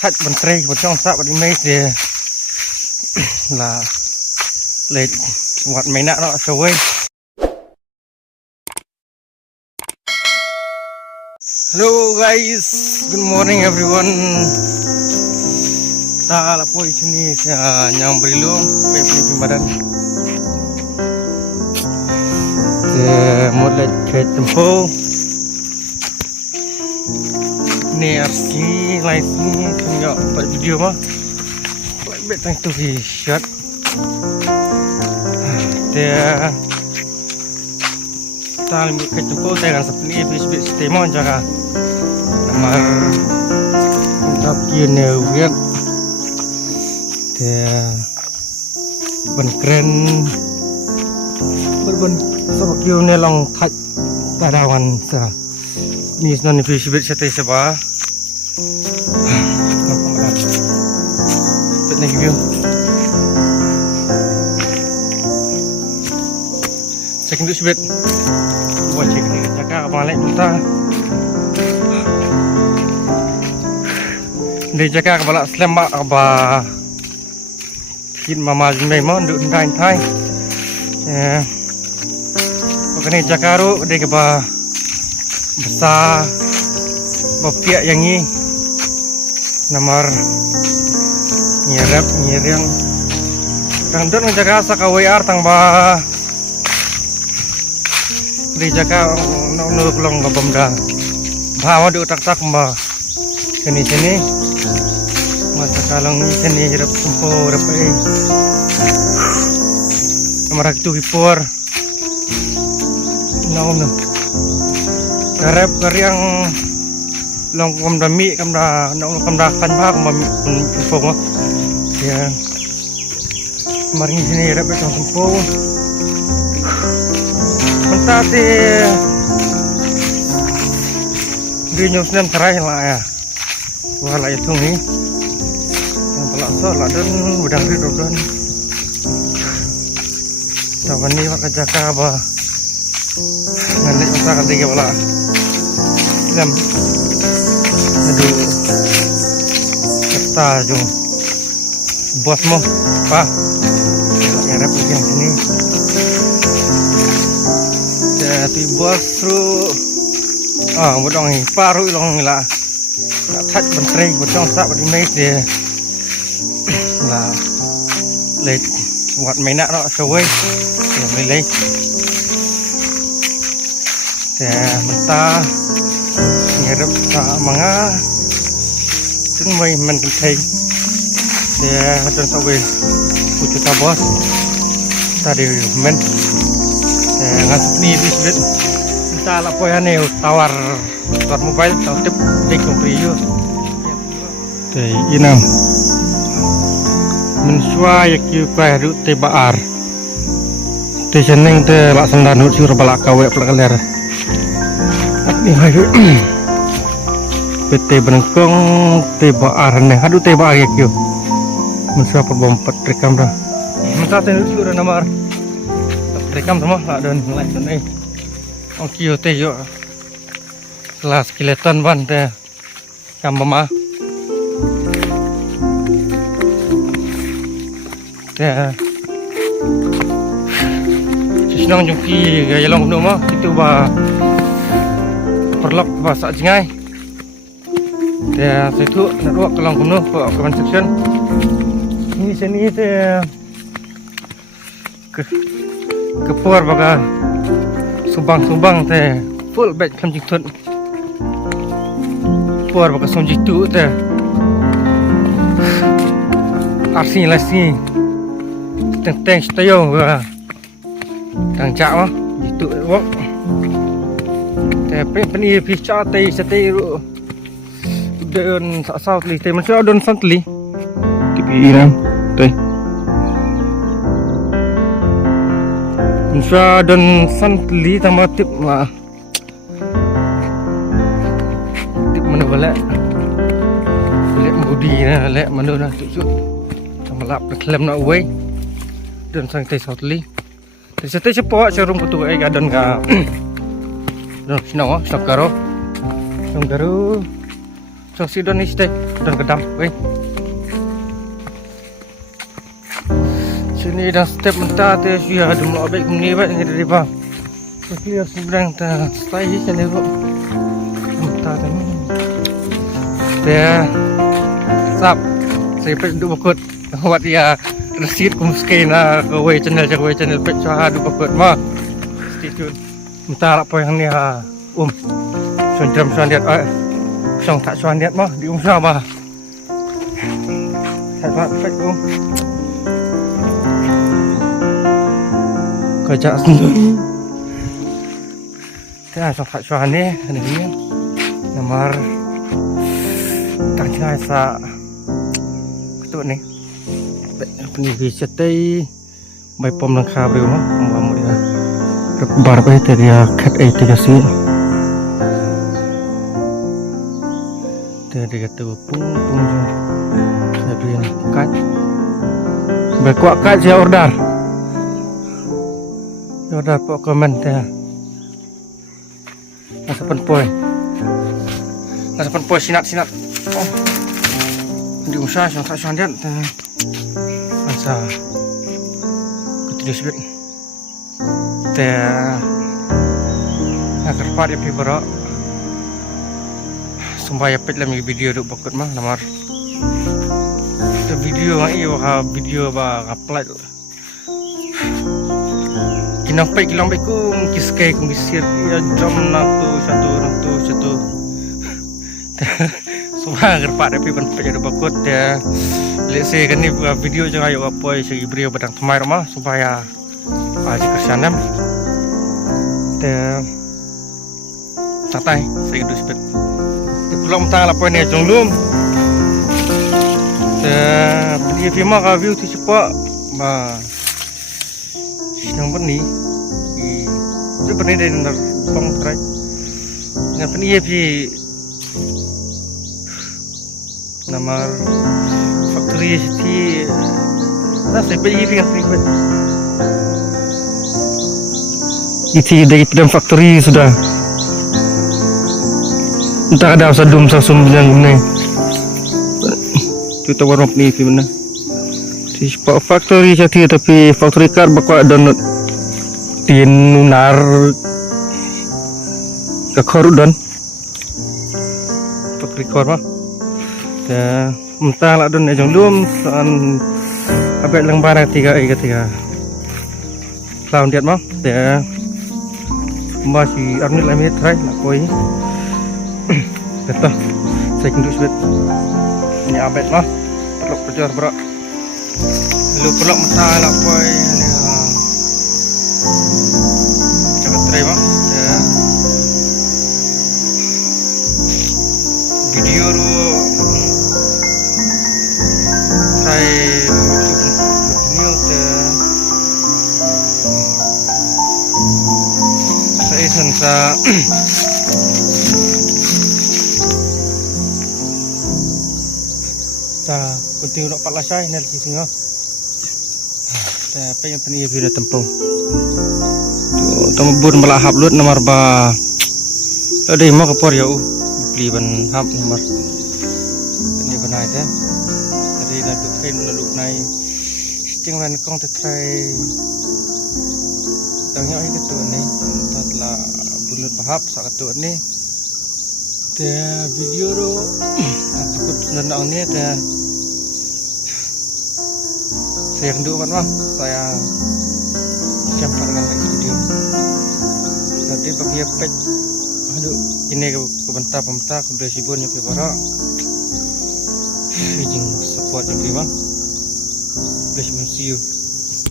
thạch bần trây một trong xã bần mây thì là lấy quạt máy nạ nó sâu ấy. Hello guys, good morning everyone. Ta là poi sini nyam berilung pe badan. Một lệch ke tempo. Ni arsi lai sini tengok buat video mah. Buat bet tang tu shot. Dia ta lebih ke tempo saya kan seperti bis sistema jaga. Namar untuk kini wiat. Dia ban keren berban sama kau ni long thạch tadawan sa. Ni sebenarnya bis setai sebab. Thank you. Second dulu sebet. Buat cek ni jaga abang lek kita. Dia jaga kepala selamat abah. Kit mama jumai mau duduk thai. Pokoknya jaga ru dia kepala besar. Bapiak yang ni. Nomor nyeriang kang don menjaga asa ka WR tang ba di jaga no kulong ka bamda bawa di utak tak ba sini masa kalong sini hirap tempo rapai amarak tu hipor no karep kariang long kamda mi kamda no kamda kan ba kamda info ya kemarin sini dapat tempo mentati di nyusnem terakhir lah ya wala itu nih yang pelakso lah dan udang di dan kawan ini mak jaka apa nanti masa ketiga wala jam aduh kata jung bos mo pa ngarep yang sini jadi bos ru bodong ni paru ilong la thạch bentray bodong sa badi mai dia là lấy quạt máy nạ nó sâu ấy để mới lấy để mình ta ngarep sa manga tin mai mình thấy dia dan sawi pucuta bos tadi men ngasih ni bisbit kita lah poya ni tawar mobile tau tip take kompriyo tei inam mensua yakyu kwa ru te baar te seneng te laksan danut sur balak kawe plakaler ni hayu PT Benengkong te baar ne hadu te baar yakyu mensua perbompat rekam dah masa tengok sudah nomor rekam semua lah dan like dan okey teh yo kelas skeleton ban teh kam mama teh senang jungki gaya long no mah itu ba perlok bahasa jengai teh situ nak buat kelong kuno buat comment section ini sini teh kepor baga subang teh full batch kam jitun por baga som jitu teh arsi lasi teng stayo baga tang cak mah jitu wok teh peni picha teh setei ru don sa li teh macam don santli tipi ram teh Insya dan santli tambah tip lah tip mana boleh boleh budi na lek mana na cucu tambah lap klaim nak away dan santli santli Sete sepo showroom putu ai gadon ka. No, sino, stop karo. Song garu. Song sidon iste. dan kedam, weh. Sini dah step mentah tu sudah ada mau abek ni buat ni dari bang. Clear sebenarnya dah stay sini tu. Mentah tu. Dia sap. Saya pergi duduk bakut. Buat dia resit kumskin ke channel pet cah duduk bakut mah. Stay tune. Mentah apa yang ni Jam suan lihat Song tak suan lihat mah di umsah mah. Saya buat pet tu. Kerja sendiri. Kita song tak suan ni ni nomor tak jangan sa ketuk ni. Ni bisa tei by pom lang kabel mo mo dia. Bar ba ite dia kat ite kasi. Dia kata pung saya beri kat. Berkuat kat saya order. Order pok komen dia. Masa penpoy sinat. Oh. Di usaha yang tak sandian masa ketulis bit. Agar part ya pibara. Sumpah ya pet dalam video duk bakut mah nomor. Video ngai video upload. Kinang pek ku kiskai ku misir ya jam satu. Sumpah agar part ya pibara duk bakut dia. Let's say kan ni video jangan ayo apa segi beri badang temai rumah supaya aja kersanam. Dia santai saya hidup sepet. Pulang tang lapor ni jong lum. Dia firma review tu cepat. Yang berni. Itu berni dari bang try. Yang berni pi nama factory si. Nah saya pergi dengan private. Itu dari dalam factory sudah. Entah ada sadum sasum yang ni. Kita warna ni mana? Di factory jadi tapi factory car bakal dan tinunar kekorudan. Factory car mah. Ya, entah lah dan jangan lum san abek lembar tiga. Lawan dia mah. Ya. Masih arnil lagi try nak koi. Betul, saya kena sebut ini abet lah, perlu kejar berak, lu perlu mentah lah boy, ni jangan try bang, ya. Video lu try video te, saya sensa. Kunti nak palasai nel singa. Tapi yang peni video tempung. Tu tambun melahap lut nomor ba. Ada mau ke por ya beli ban hap nomor. Ini benai teh. Dari laduk pen laduk nai. Sting wan kong te try. Tangnya ai ketu ni. Tatlah bulut bahap sak ketu ni. Te video ro takut nendang ni te. Saya kendu mah saya campur dengan video. Nanti bagi pet, aduh ini ke bentar kemudian sibun yang pibara. Izin support yang prima. Bless you.